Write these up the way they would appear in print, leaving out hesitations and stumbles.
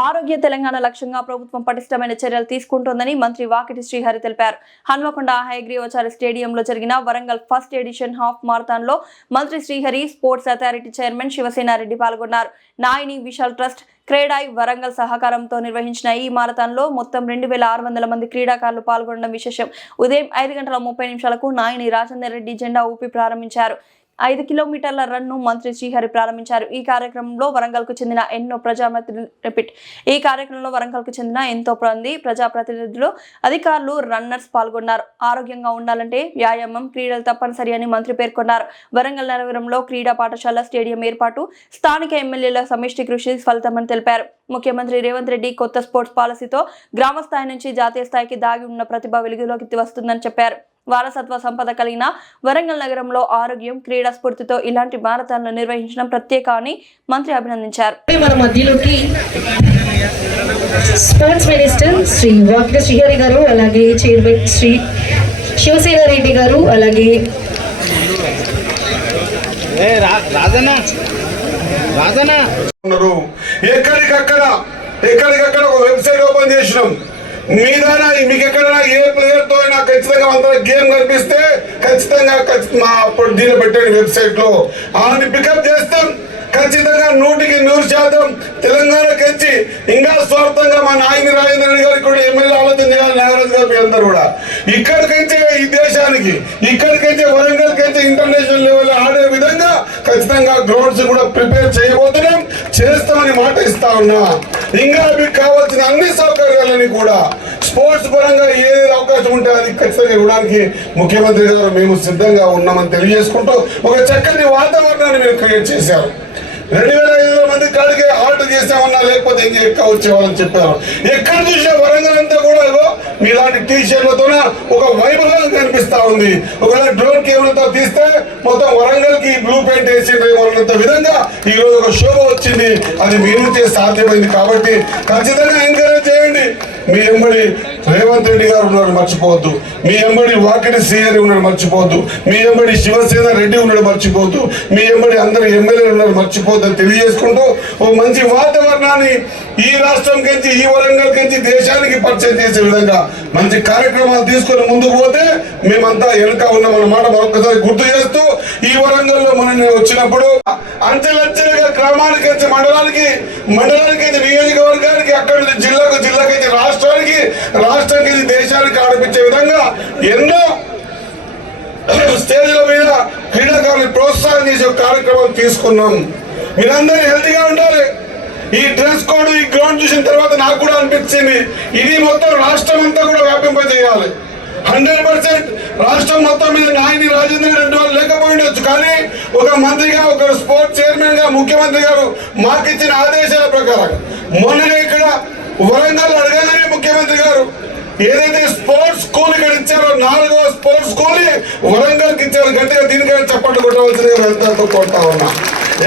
ఆరోగ్య తెలంగాణ లక్ష్యంగా ప్రభుత్వం పటిష్టమైన చర్యలు తీసుకుంటోందని మంత్రి వాకిటి శ్రీహరి తెలిపారు. హన్మకొండ హయగ్రీవాచారి స్టేడియంలో జరిగిన Warangal first edition half marathon లో మంత్రి Srihari, sports authority chairman Sivasena Reddy పాల్గొన్నారు. నాయిని విశాల్ ట్రస్ట్, క్రేడాయ్ వరంగల్ సహకారంతో నిర్వహించిన ఈ మారథాన్ లో మొత్తం 2600 మంది క్రీడాకారులు పాల్గొనడం విశేషం. ఉదయం 5:30 నాయిని రాజేందర్ రెడ్డి జెండా ఊపి ప్రారంభించారు. 5 కిలోమీటర్ల రన్ ను మంత్రి శ్రీహరి ప్రారంభించారు. ఈ కార్యక్రమంలో వరంగల్ కు చెందిన ఎంతో మంది ప్రజాప్రతినిధులు, అధికారులు, రన్నర్స్ పాల్గొన్నారు. ఆరోగ్యంగా ఉండాలంటే వ్యాయామం, క్రీడలు తప్పనిసరి అని మంత్రి పేర్కొన్నారు. వరంగల్ నగరంలో క్రీడా పాఠశాల, స్టేడియం ఏర్పాటు స్థానిక ఎమ్మెల్యేల సమిష్టి కృషి ఫలితమని తెలిపారు. ముఖ్యమంత్రి రేవంత్ రెడ్డి కొత్త స్పోర్ట్స్ పాలసీతో గ్రామ స్థాయి నుంచి జాతీయ స్థాయికి దాగి ఉన్న ప్రతిభ వెలుగులోకి వస్తుందని చెప్పారు. వారసత్వ సంపద కలిగిన వరంగల్ నగరంలో ఆరోగ్యం, క్రీడా స్ఫూర్తితో ఇలాంటి మారథాన్లు నిర్వహించడం ప్రత్యేక అని మంత్రి అభినందించారు. మన మధ్యలోకి స్పోర్ట్స్ మినిస్టర్ శ్రీ వాకిటి శ్రీహరి గారు, అలాగే చైర్మన్ శ్రీ శివసేనారెడ్డి గారు, అలాగే ఎక్కడికక్కడ ఒక వెబ్సైట్ ఓపెన్ చేసినాం. మీదైనా మీకు ఎక్కడైనా ఏ ప్లేయర్ తో అయినా ఖచ్చితంగా అందరూ గేమ్ కనిపిస్తే ఖచ్చితంగా మా దీనిలో పెట్టండి వెబ్సైట్ లో. ఆమె పికప్ చేస్తాం. ఖచ్చితంగా 100% తెలంగాణకి వచ్చి ఇంకా స్వార్థంగా మా నాయని రాజేంద్ర రెడ్డి గారికి కూడా ఎమ్మెల్యే ఆలోచన చేయాలి. నాగరాజు గారు అందరూ కూడా ఇక్కడికైతే ఈ దేశానికి, ఇక్కడికైతే వరంగల్ కైతే ఇంటర్నేషనల్ లెవెల్ ఆడే విధంగా ఖచ్చితంగా గ్రౌండ్స్ కూడా ప్రిపేర్ చేయబోతున్నాం, చేస్తామని మాట ఇస్తా ఉన్నా. ఇంకా మీకు కావాల్సిన అన్ని సౌకర్యాలని కూడా స్పోర్ట్స్ పరంగా ఏది అవకాశం ఉంటే అది ఖచ్చితంగా ఇవ్వడానికి ముఖ్యమంత్రి గారు మేము సిద్ధంగా ఉన్నామని తెలియజేసుకుంటూ ఒక చక్కటి వాతావరణాన్ని మీరు క్రియేట్ చేశారు. 2500 మంది కాడికి ఆర్డర్ చేసామన్నా, లేకపోతే ఇంకా ఎక్కువ వచ్చేవాళ్ళని చెప్పారు. ఎక్కడ చూసినా వరంగల్ అంతా కూడా మీలాంటి టీషర్ట్లతో ఒక వైభవం కనిపిస్తా ఉంది. ఒకవేళ డ్రోన్ కెమెరాతో తీస్తే మొత్తం వరంగల్ కి బ్లూ పెయింట్ వేసినంత విధంగా ఈ రోజు ఒక శోభ వచ్చింది. అది మీ నుంచే సాధ్యమైంది. కాబట్టి ఖచ్చితంగా ఎంకరేజ్ చేయండి. మీ ఎంబడి రేవంత్ రెడ్డి గారు ఉన్నాడు మర్చిపోవద్దు, మీ ఎంబడి వాకిటి శ్రీహరి ఉన్నాడు మర్చిపోవద్దు, మీ ఎంబడి శివసేన రెడ్డి ఉన్నాడు మర్చిపోవద్దు, మీ ఎంబడి అందరు ఎమ్మెల్యేలు ఉన్నాడు మర్చిపోవద్దు అని తెలియజేసుకుంటూ ఓ మంచి వాతావరణాన్ని ఈ రాష్ట్రం కించి, ఈ వరంగల్ కించి దేశానికి పరిచయం చేసే విధంగా మంచి కార్యక్రమాలు తీసుకొని ముందుకు పోతే మేమంతా వెనుక ఉన్నామన్న మాట మరొకసారి గుర్తు చేస్తూ, ఈ వరంగల్ లో మనం వచ్చినప్పుడు అంచెలంచెలుగా గ్రామానికి వచ్చి మండలానికి అయితే నియోజకవర్గానికి, అక్కడి నుంచి జిల్లాకైతే రాష్ట్రానికి దేశానికి ఆడిపించే విధంగా ఎన్నో స్టేజ్ల మీద క్రీడాకారులు ప్రోత్సాహం చేసే కార్యక్రమాలు తీసుకున్నాం. మీరందరూ హెల్తీగా ఉండాలి. ఈ డ్రెస్ కోడ్, ఈ గ్రౌండ్ చూసిన తర్వాత నాకు కూడా అనిపించింది ఇది మొత్తం రాష్ట్రం అంతా కూడా వ్యాపింపజేయాలి. 100% రాష్ట్రం మొత్తం మీద నాయని రాజేంద్ర రెడ్డి వాళ్ళు లేకపోయిండొచ్చు, కానీ ఒక మంత్రిగా, ఒక స్పోర్ట్స్ చైర్మన్ గా ముఖ్యమంత్రి గారు మాకిచ్చిన ఆదేశాల ప్రకారం మొన్ననే ఇక్కడ వరంగల్ అడగానే ముఖ్యమంత్రి గారు ఏదైతే స్పోర్ట్స్ స్కూల్ ఇక్కడ ఇచ్చారో 4వ స్పోర్ట్స్ స్కూల్ వరంగల్ కి ఇచ్చారు. గట్టిగా దీనికైనా చప్పట్లు కొట్టవలసిందిగా వెళ్తాతో కొడతా ఉన్నా.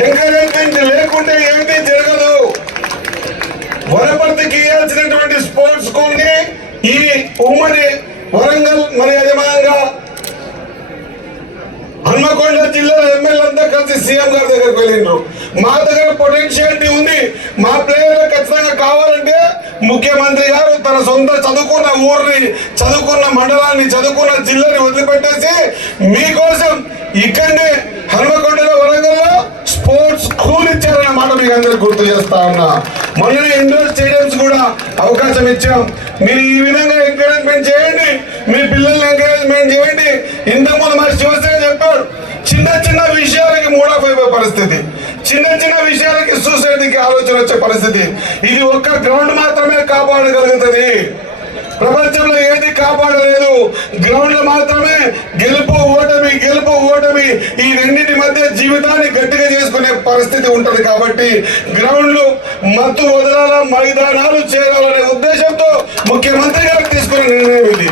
ఎంకరేజ్మెంట్ లేకుంటే ఏమిటి జరగదు. వనపర్తికి ఇవ్వాల్సినటువంటి స్పోర్ట్స్ స్కూల్ ని ఈ ఉమ్మడి వరంగల్ మరి యజమానంగా హన్మకొండ జిల్లాలో ఎమ్మెల్యేలంతా కలిసి సీఎం గారి దగ్గరకు వెళ్ళిండ్రు. మా దగ్గర పొటెన్షియాలిటీ ఉంది, మా ప్లేయర్లు ఖచ్చితంగా కావాలంటే ముఖ్యమంత్రి గారు తన సొంత చదువుకున్న ఊరిని, చదువుకున్న మండలాన్ని, చదువుకున్న జిల్లాని వదిలిపెట్టేసి మీకోసం ఇక్కడనే హన్మకొండలో, వరంగల్లో స్పోర్ట్స్ స్కూల్ ఇచ్చారన్న మాట మీకు అందరికి గుర్తు చేస్తా ఉన్నా. మొన్న ఇండోర్ స్టేడియంస్ కూడా అవకాశం ఇచ్చాం. మీరు ఈ విధంగా ఎంకరేజ్మెంట్ చేయండి, మీ పిల్లల్ని ఎంకరేజ్మెంట్ చేయండి. ఇంతకుముందు మా శివసేన చెప్పాడు, చిన్న విషయాలకి మూడైపోయే పరిస్థితి, చిన్న విషయాలకి సూసైడ్కి ఆలోచన వచ్చే పరిస్థితి. ఇది ఒక్క గ్రౌండ్ మాత్రమే కాపాడగలుగుతుంది. ప్రపంచంలో ఏది కాపాడలేదు. గ్రౌండ్ మాత్రమే గెలుపు ఓటమి ఈ రెండింటి మధ్య జీవితాన్ని గట్టిగా చేసుకునే పరిస్థితి ఉంటుంది. కాబట్టి గ్రౌండ్లు మత్తు వదలాలా, మైదానాలు చేరాలనే ఉద్దేశంతో ముఖ్యమంత్రి గారు తీసుకున్న నిర్ణయం ఇది.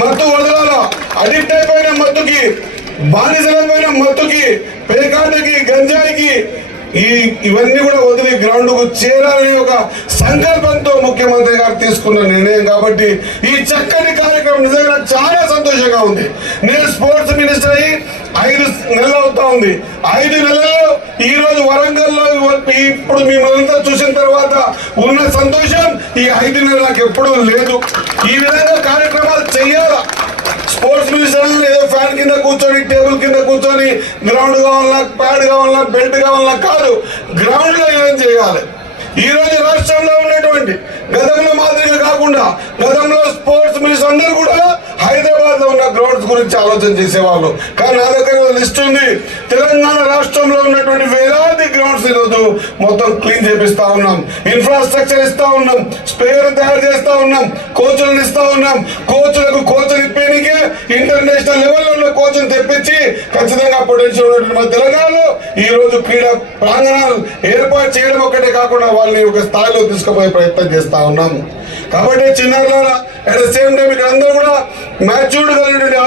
మత్తు వదలాలా, అడిక్ట్ అయిపోయిన మత్తుకి, బానిసలైపోయిన మత్తుకి, పేకాటకి, గంజాయికి ఇవన్నీ కూడా వదిలి గ్రౌండ్ కు చేరాలని ఒక సంకల్పంతో ముఖ్యమంత్రి గారు తీసుకున్న నిర్ణయం కాబట్టి ఈ చక్కటి కార్యక్రమం నిజంగా నాకు చాలా సంతోషంగా ఉంది. నేను స్పోర్ట్స్ మినిస్టర్ అయ్యి 5 నెలలు అవుతా ఉంది. 5 నెలల్లో ఈ రోజు వరంగల్లో ఇప్పుడు మిమ్మల్ని చూసిన తర్వాత ఉన్న సంతోషం ఈ 5 నెలలు నాకు ఎప్పుడూ లేదు. ఈ విధంగా కార్యక్రమాలు చెయ్యాలా. స్పోర్ట్స్ మినిస్టర్ ఏదో ఫ్యాన్ కింద కూర్చొని టేబుల్ కింద కూర్చొని గ్రౌండ్ కావాలన్నా ప్యాడ్ కావాలన్నా బెల్ట్ కావాలన్నా కాదు, గ్రౌండ్ లో ఏం చేయాలి. ఈ రోజు రాష్ట్రంలో ఉన్నటువంటి గతంలో మాదిరిగా కాకుండా గతంలో స్పోర్ట్స్ మినిస్టర్ అందరూ కూడా హైదరాబాద్ లో ఉన్న గ్రౌండ్స్ గురించి ఆలోచన చేసేవాళ్ళు. కానీ నా దగ్గర లిస్ట్ ఉంది. తెలంగాణ రాష్ట్రంలో ఉన్నటువంటి వేలాది గ్రౌండ్స్ ఈరోజు మొత్తం క్లీన్ చేపిస్తా ఉన్నాం, ఇన్ఫ్రాస్ట్రక్చర్ ఇస్తా ఉన్నాం, స్పేర్ తయారు చేస్తా ఉన్నాం, కోచ్లను ఇస్తా ఉన్నాం. కోచ్లకు కోచ్లు ఇప్పేనికే ఇంటర్నేషనల్ లెవెల్లో ఉన్న కోచ్ను తెప్పించి ఖచ్చితంగా పొటెన్షియల్ ఉన్నటువంటి మన తెలంగాణలో ఈ రోజు క్రీడా ప్రాంగణాలు ఏర్పాటు చేయడం ఒక్కటే కాకుండా వాళ్ళని ఒక స్థాయిలో తీసుకుపోయే ప్రయత్నం చేస్తా ఉన్నాము. కాబట్టి చిన్నారులారా, అట్ ద సేమ్ టైం ఇక్కడ అందరూ కూడా మ్యాచ్యూర్డ్ కలిగినటువంటి